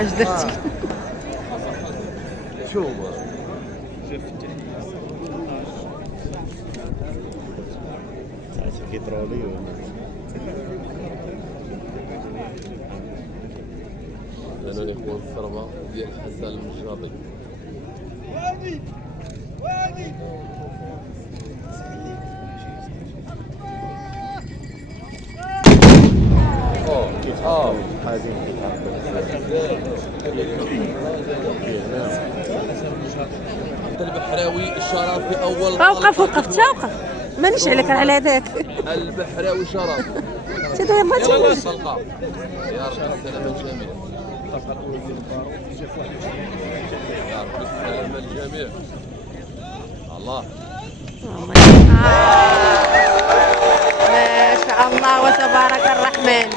اش درتي؟ شوف كيترولي انا الاخوان الصربه ديال حسن المجراضي. حازم البحراوي الشرف في اول وقف توقف مانيش عليك على هذاك. البحراوي شرف تدو يلا تموت. الطلقه يا رب السلامه الجميع. يا رب السلامه الجميع. الله ما شاء الله وتبارك الرحمن.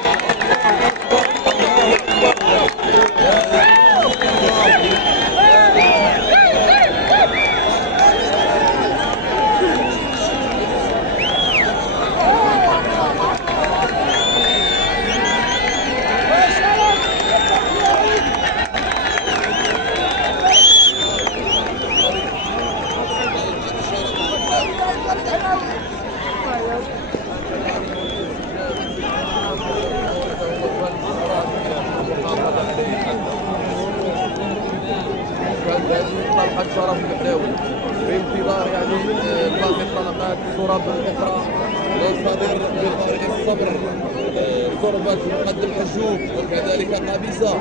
طلقة شرف البحراوي بانتظار يعني باقي الطلقات الصورة الأخرى. ننتظر بفارغ الصبر ضربة المقدم حجوب وكذلك قبيصة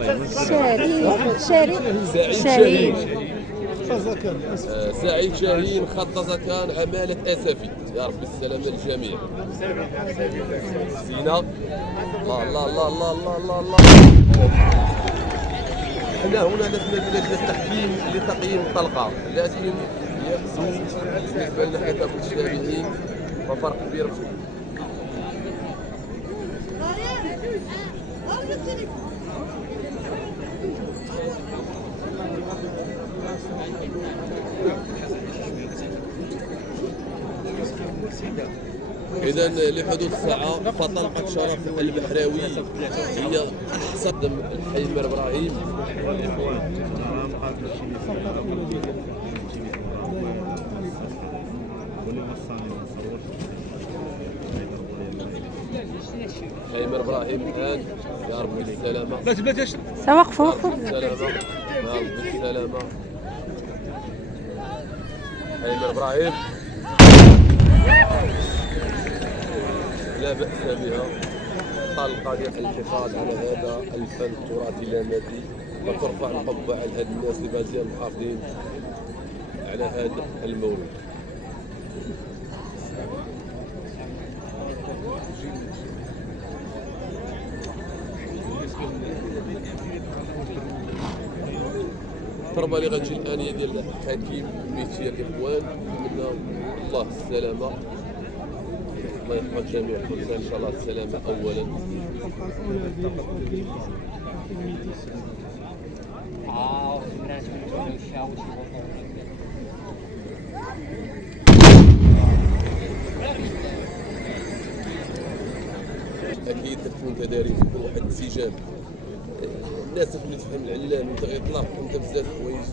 لأن شاهين سعيد شاهين خط زكان عمالة أسفي. يا رب السلامة للجميع. سينا الله الله الله الله الله الله الله. احنا هنا لسنا بلجنة التحكيم لتقييم الطلقة، لكن يبدو بالنسبة لنا كمتابعين وفرق كبير. إذا لحدود الساعة فطلقة شرف البحراوي هي أحسن الحيمر إبراهيم. حيمر إبراهيم الآن يا رب بالسلامة. سوقفوا بالسلامة يا رب بالسلامة. حيمر إبراهيم لا بأس بها. طلقة ديال الحفاظ على هذا الفن التراثي اللامادي وترفع القبعة على هاد الناس اللي مازال محافظين على هذا المولد. الضربة اللي غتجي الآن هي ديال حكيم ميتي الإخوان. نتمنى الله السلامة، الله يحفظ جميع الفرسان ان شاء الله السلامه اولا. اكيد تكون تداري يكون واحد الانسجام. الناس تولي تفهم العلام وانت غيطلع وانت بزاف الحوايج.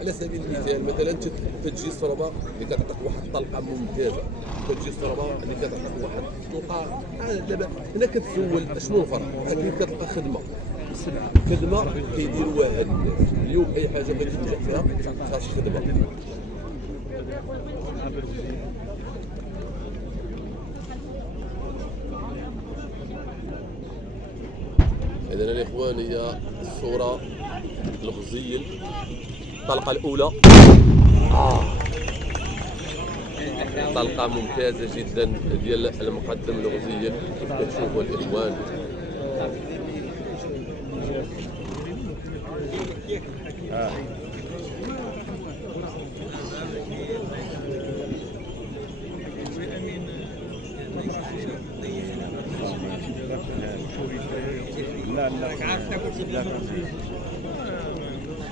على سبيل المثال مثلا تجي صربه اللي كتعطيك واحد الطلقه ممتازه، تجي صربه اللي كتعطيك واحد الطلقه. دابا هنا كتسول شنو الفرق؟ اكيد كتلقى خدمه كيديروها هاد الناس. اليوم اي حاجه بغيتي تنجح فيها خاص خدمه. إذن الإخوان هي الصورة الغزيل الطلقة الأولى. طلقة ممتازة جدا ديال المقدم الغزيل كيف كتشوفوا الإخوان.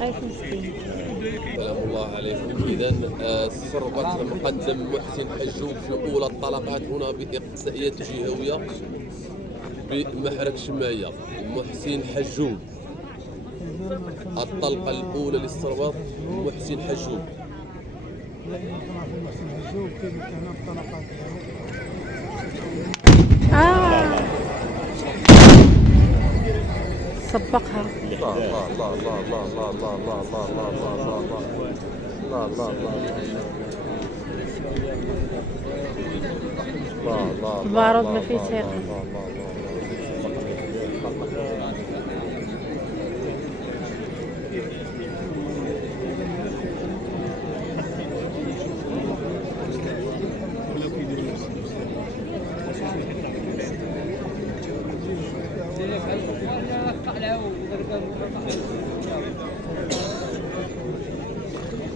خايف مسكين. سلام الله عليكم. إذا السربط مقدم محسن حجوب في أولى الطلقات هنا بإقصائية جهوية بمحرك شماية. محسن حجوب الطلقة الأولى للسربط محسن حجوب. سبقها. لا لا لا لا لا لا لا لا لا لا لا لا لا لا لا البارود ما فيه ثقة.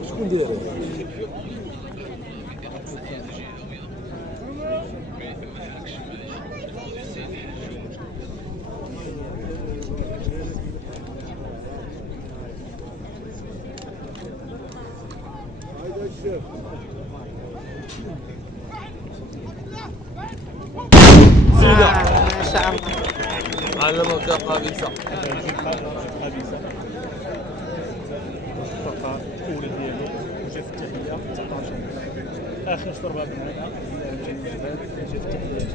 شكون داير؟ ما شاء الله. على مبدا قابيسه. الطاقة الأولى ديالو جا في التحية 19 آخر ضربة معنا جا الجبال جا في التحية 20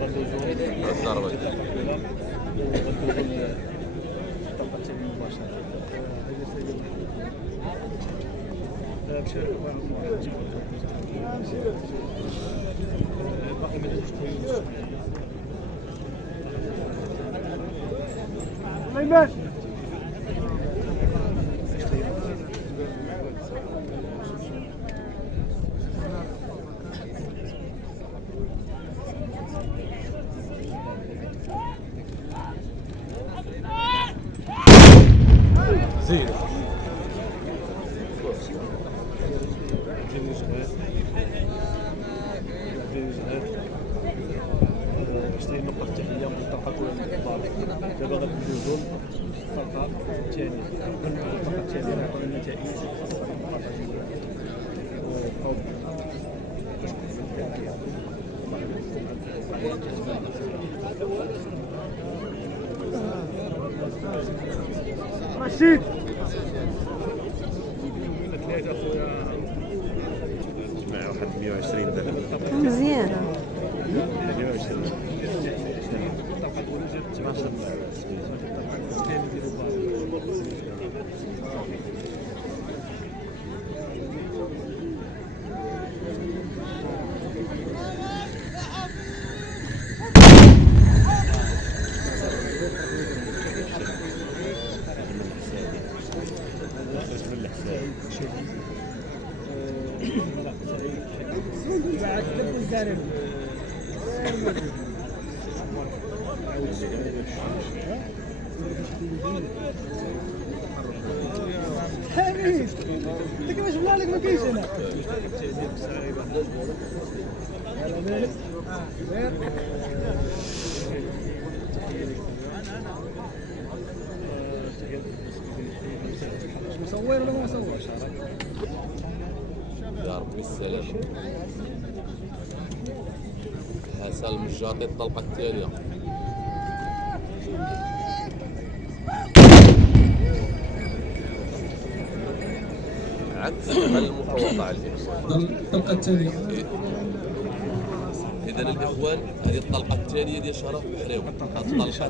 غندوزو الضربة وغندوزو الطاقة الثانية مباشرة. باقي ما جاتش زين. عشرين نقطة تحية من الطاقة الأولى من الإطلاق. دابا غندوزو للطاقة الثانية. الطاقة الثانية غنعطيو النتائج خاصة رشيد ثلاثة خويا مع واحد 120 دابا مزيانة. 120 الطاقة الأولى جات 12 الثاني ديالو حبيبي انت كيفاش بالله عليك ما كاينش هنا مصور ولا ما مصورش يا ربي السلامة. حسن المجاطي الطلقة الثانية. عكس المتوقع الطلقة الثانية. إذا الإخوان هذه الطلقة الثانية ديال شرف بحراوي. الطلقة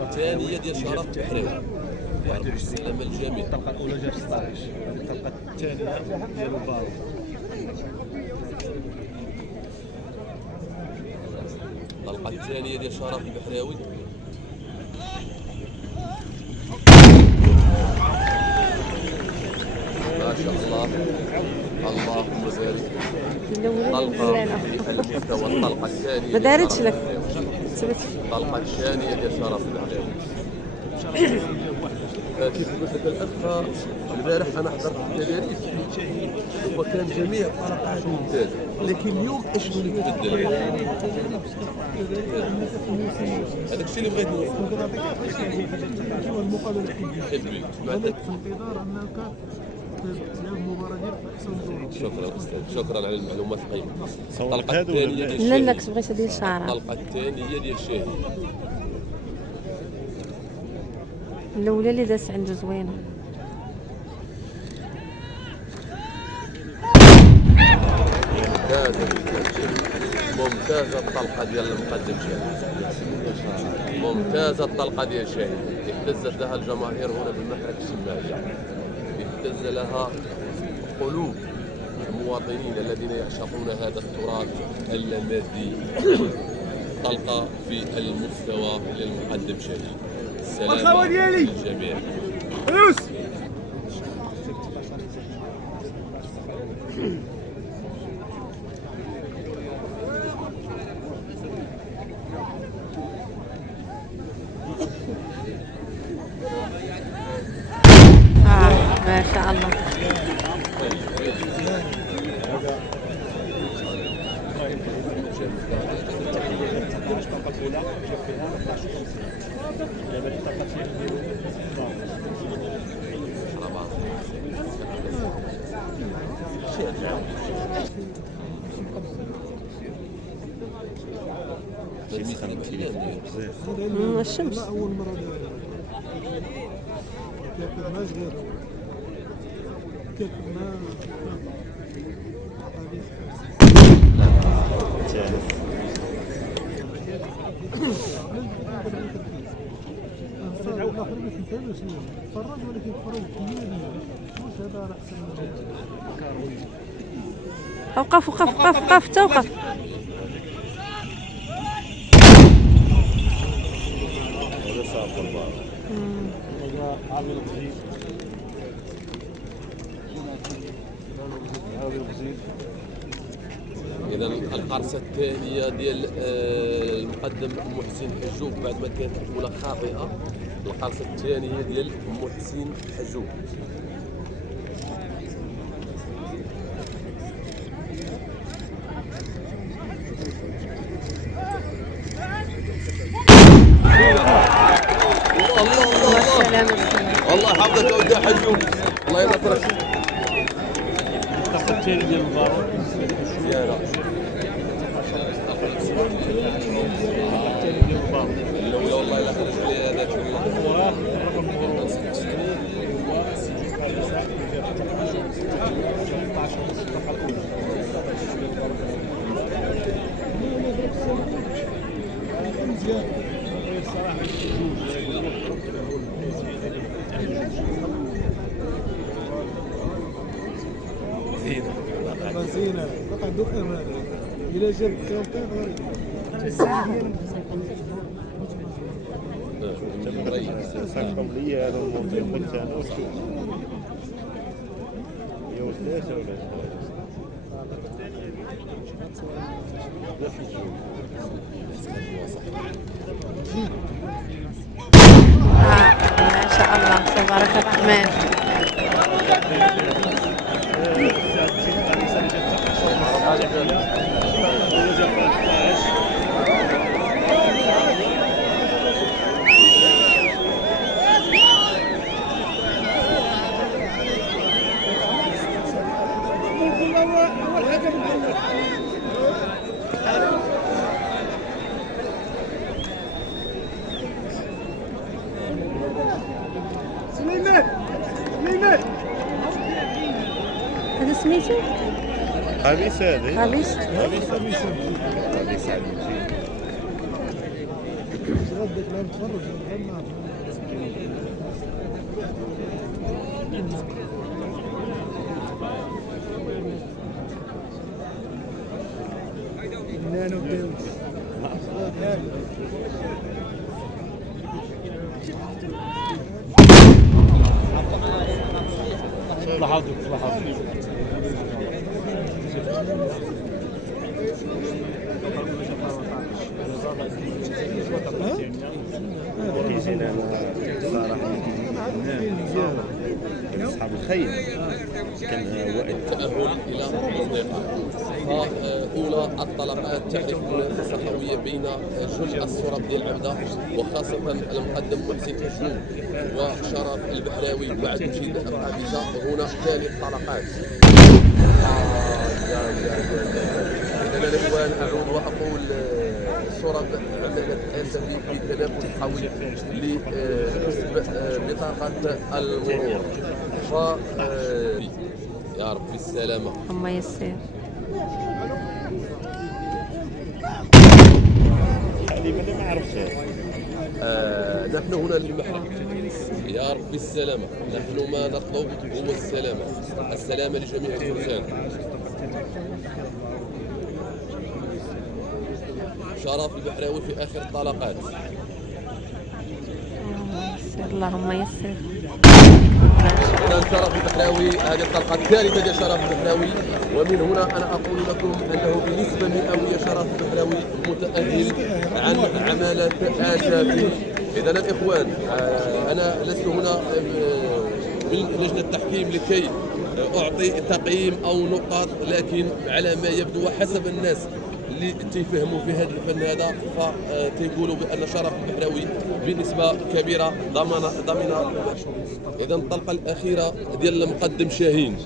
الثانية ديال شرف بحراوي. 21 سلام الجميع. الطلقة الأولى جات 16 الطلقة الثانية ديالو بارو. الطلقة الثانية ديال شرف البحراوي. ما شاء الله. اللهم بارك. طلقة المستوى الطلقة الثانية. ما دارتش لك. الطلقة الثانية ديال شرف البحراوي. كيف قلت لك الاخ البارح انا حضرت التدريب وكان جميع الطلقات ممتازه، لكن اليوم اشنو اللي تبدل؟ هذاك الشيء اللي بغيت نقول. هو المقابله الحبيه حبي ولكن في انتظار انك تلعب مباراه ديالك في احسن ظروف. شكرا استاذ، شكرا على المعلومات القيمه. صورت الطلقه هذا ولا الثانيه ديال لا لا الشاهد، كتبغي تدير شعرها. الطلقه الثانيه ديال الشاهد. الاولى اللي دازت عنده زوينه. ممتازة الطلقة ديال المقدم شاهد، ممتازة الطلقة ديال شاهد، اهتزت لها الجماهير هنا بالمحرك الشمالي، اهتز لها قلوب المواطنين الذين يعشقون هذا التراث اللامادي. طلقة في المستوى للمقدم شاهد. السلام للجميع. ما شاء الله. الشمس لا اول مره كياكل ما صغير كياكل ما الاخرين باش نتابعوا شنو تفرج ولكن تفرج كبير واش هذا راه احسن من وقف وقف وقف وقف توقف. إذا القرصة الثانية ديال المقدم محسن حجوب بعد ما كانت الأولى خاطئة، القرصة الثانية ديال محسن حجوب. الله يحفظك يا ودي حجوب، الله ينصرك. الطاقة الثاني ديال البارون زيادة الأولى والله إلا خرج لي هذاك وراه الرقم المغرور هو السجن الخامسة جاب 13 ونص الطاقة الأولى. زينه بقى عنده امان الى جاب الكاونتير غير صاحبكم ليا هذا الموضوع قلت انا وشو يا ثلاثة ولا ما شاء الله تبارك الرحمن. هذا سميتو؟ خبيث هذه خبيث؟ غدك لا نتفرج لحظة اصحاب الخيل كان وائل التأهل إلى النقاط. فأولى الطلقات تعرف المنافسة قوية بين جل الصرب ديال عبدة وخاصة المقدم محسن حشوم وشرف البحراوي بعد مشيد القابسة. هنا ثاني الطلقات. إذا الإخوان أعود وأقول الصرب عملت أسفي في تنافس قوي لكسب بطاقة المرور. يا رب بالسلامة. الله يسر. اللي ما عرفش نحن هنا للمحرم. يا رب بالسلامة. نحن ما نطلب هو السلامة. السلامة لجميع الفرسان. شرف البحراوي في آخر الطلقات. اللهم يسر. إذا شرف البحراوي هذه الطلقة الثالثة ديال شرف البحراوي، ومن هنا أنا أقول لكم أنه بنسبة مئوية شرف البحراوي متأهل عن عمالة آسفي. إذا الإخوان أنا لست هنا من لجنة التحكيم لكي أعطي تقييم أو نقاط، لكن على ما يبدو وحسب الناس اللي تيفهموا في هذا الفن هذا فتيقولوا بأن شرف البحراوي بنسبة كبيرة ضمن. إذا الطلقة الأخيرة ديال المقدم شاهين.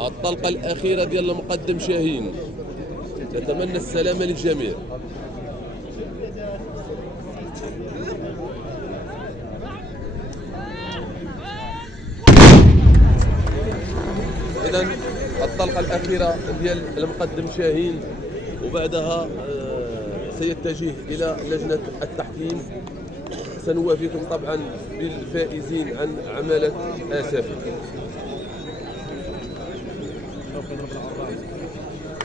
الطلقة الأخيرة ديال المقدم شاهين. نتمنى السلامة للجميع. إذا الطلقة الأخيرة ديال المقدم شاهين، وبعدها سيتجه إلى لجنة التحكيم. سنوافيكم طبعا بالفائزين عن عمالة آسفي.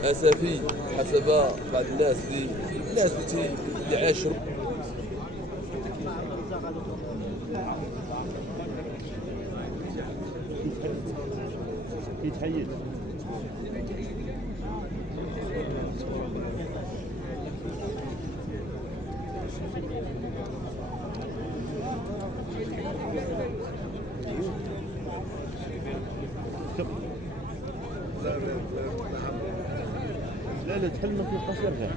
آسفي حسب بعض الناس اللي عاشروا يتحيد. لا تحل ما في قصرها.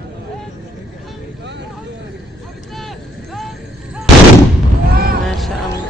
ما شاء الله.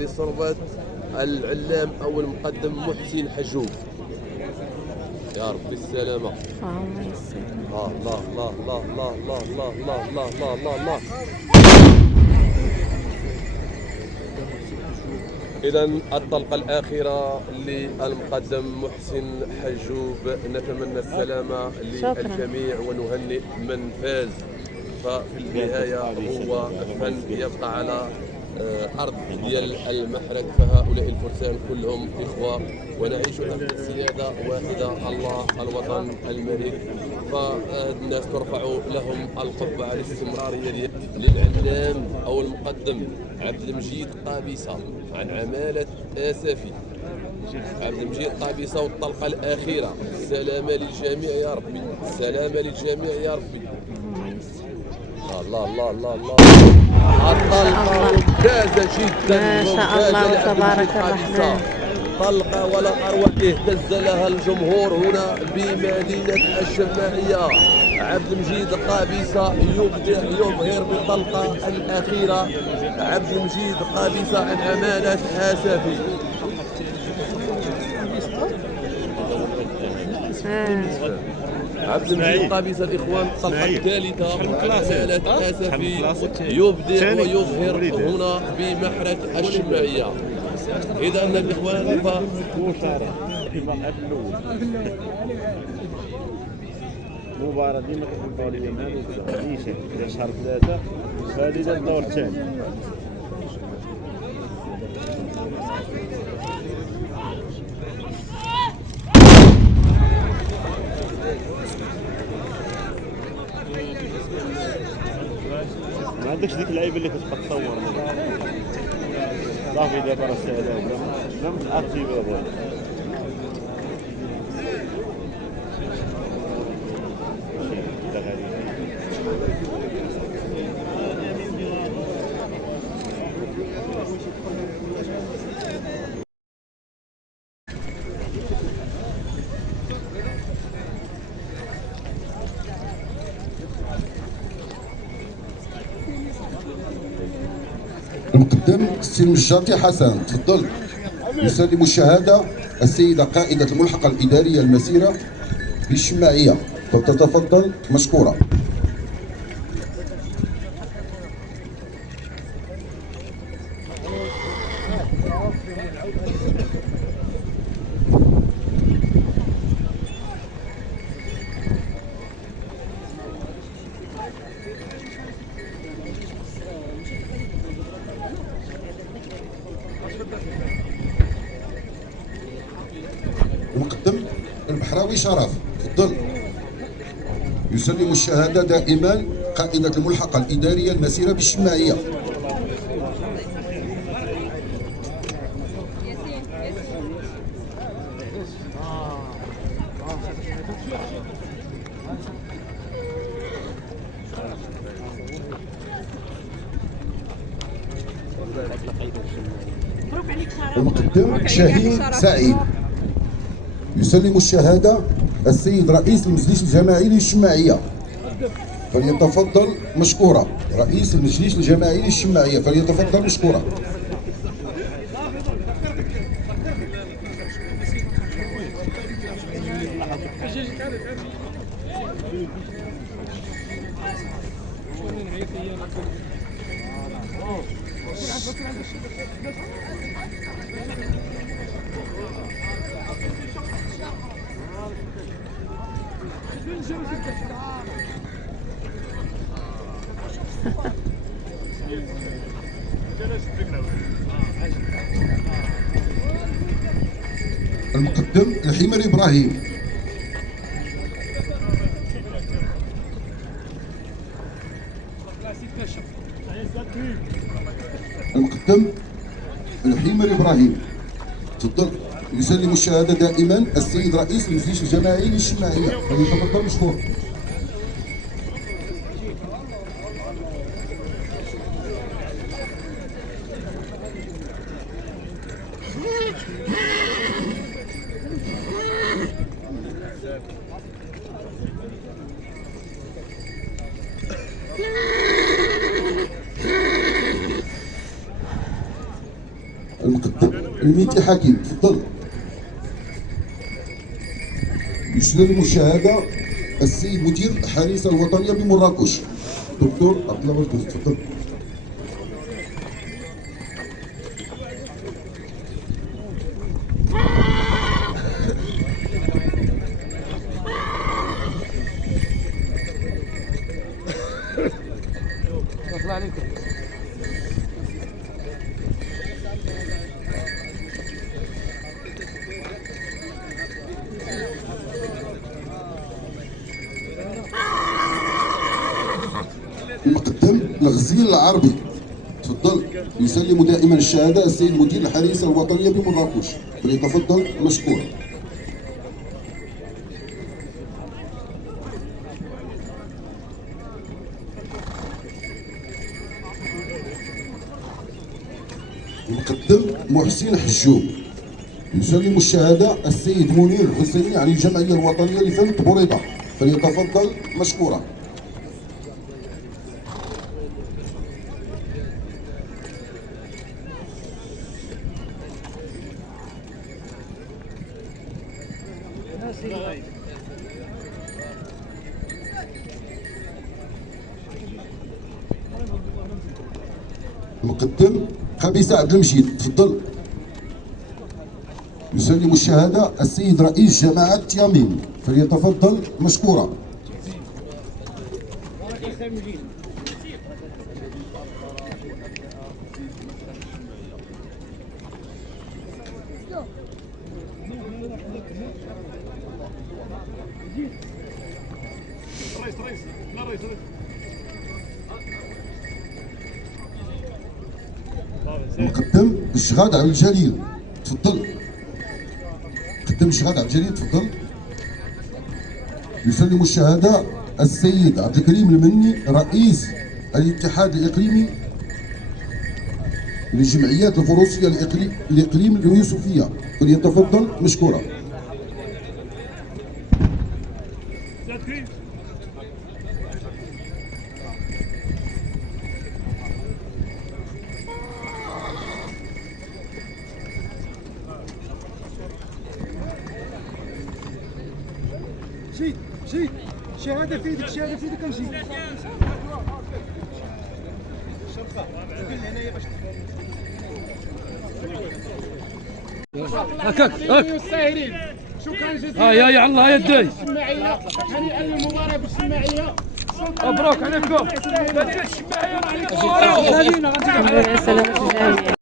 لصربة العلام أو المقدم محسن حجوب. يا رب بالسلامة. اللهم يسر. الله الله الله الله الله الله الله الله الله الله الله. إذا الطلقة الأخيرة للمقدم محسن حجوب. نتمنى السلامة للجميع ونهنئ من فاز. ففي النهاية هو فن يبقى على أرض ديال المحرك، فهؤلاء الفرسان كلهم إخوة ونعيش تحت سيادة واحدة، الله الوطن الملك. فالناس ترفع لهم القبعة الاستمرارية للعلام أو المقدم عبد المجيد قابسة عن عمالة آسفي. عبد المجيد قابسة والطلقة الأخيرة. السلامة للجميع يا ربي. السلامة للجميع يا ربي. الله الله الله الله. الطلقة ممتازة جدا. ما شاء الله تبارك الرحمن. طلقة ولا أروع اهتز لها الجمهور هنا بمدينة الشمائية. عبد المجيد قابيسة يظهر بالطلقة الأخيرة. عبد المجيد قابيسة عن أمانة آسفي. عبد المجيد قابيسة الإخوان الطلقة الثالثة عن أمانة آسفي يبدع ويظهر هنا بمحرك الشمائية. إذا الإخوان المباراة ديما كنبقاو لي هذا وكذا نيشان إلى شهر 3 فهذه الدور الثاني. ما عندكش ديك اللعيبه اللي كتبقى تصور صافي دابا راه ساهله بلا ما تاكتيفي هذا. المقدم السي المجاطي حسن، تفضل. يسلم الشهادة السيدة قائدة الملحقة الإدارية المسيرة بالشماعية، فلتتفضل مشكورة. المقدم البحراوي شرف، تفضل. يسلم الشهادة دائما قائدة الملحقة الإدارية المسيرة بالشماعية. المقدم شاهين سعيد. يسلم الشهادة السيد رئيس المجلس الجماعي للشماعية، فليتفضل مشكورا. رئيس المجلس الجماعي للشماعية فليتفضل مشكورا. المقدم الحمر إبراهيم. المقدم الحمر إبراهيم، تفضل. يسلم الشهادة دائما السيد رئيس المجلس الجماعي للشماعية، فليتفضل مشكور. المقدم الميتي حكيم، تفضل. يسلم الشهادة السيد مدير الحريصة الوطنية بمراكش، دكتور عبد الله مركز، تفضل. الله عليكم. المقدم الغزيل العربي، تفضل. يسلم دائما الشهادة السيد مدير الحريصة الوطنية بمراكش، فليتفضل مشكور. المقدم محسن حجوب، يسلم الشهادة السيد منير الحسيني عن الجمعية الوطنية لفن بوريطة، فليتفضل مشكورا. المقدم خبيث عبد المجيد، تفضل. يسلم الشهادة السيد رئيس جماعة يامين، فليتفضل مشكورا. المقدم الشغاد عبد الجليل، تفضل. مقدم الشغاد عبد الجليل، تفضل. يسلم الشهادة السيد عبد الكريم المني رئيس الاتحاد الإقليمي للجمعيات الفروسية الإقليم اليوسفية، فليتفضل مشكورا. شيد شهاده في يدك، شهاده في يدك، امشي. هكاك الساهرين شكرا جزيلا. يا الله يا داي الشماعيه هنيئا للمباراه بالشماعيه. مبروك عليكم. الحمد لله سلامة الجميع.